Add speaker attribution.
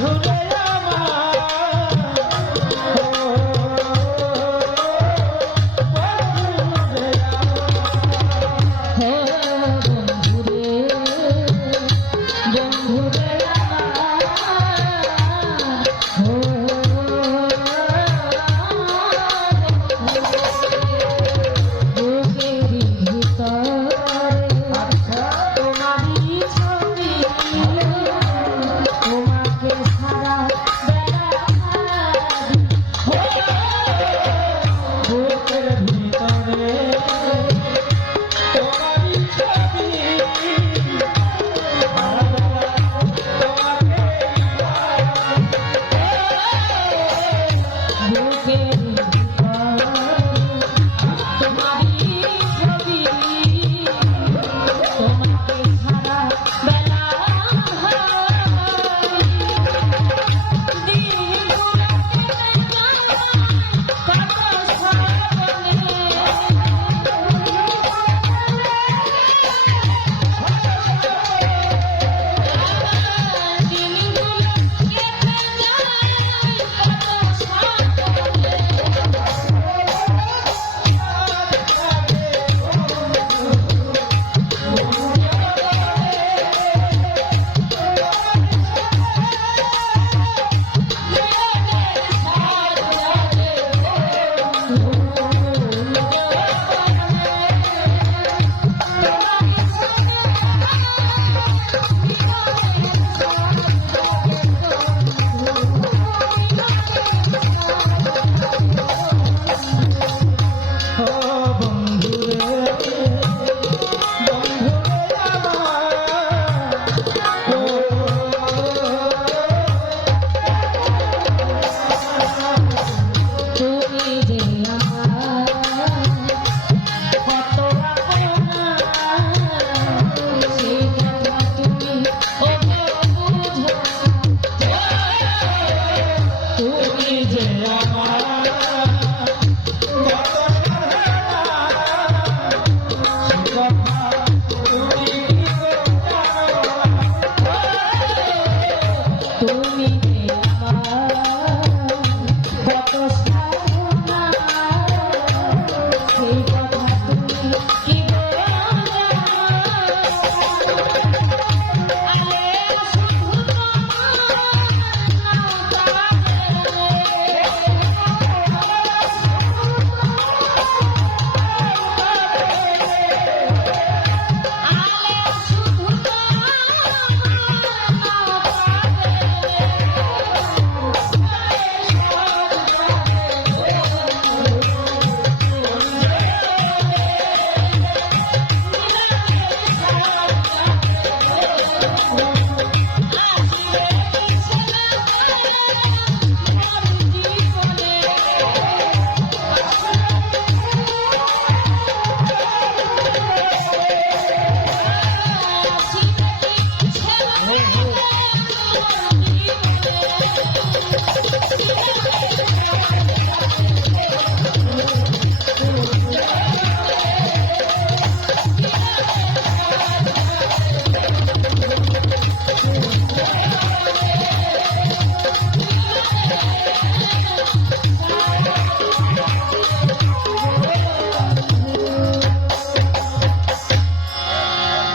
Speaker 1: hold.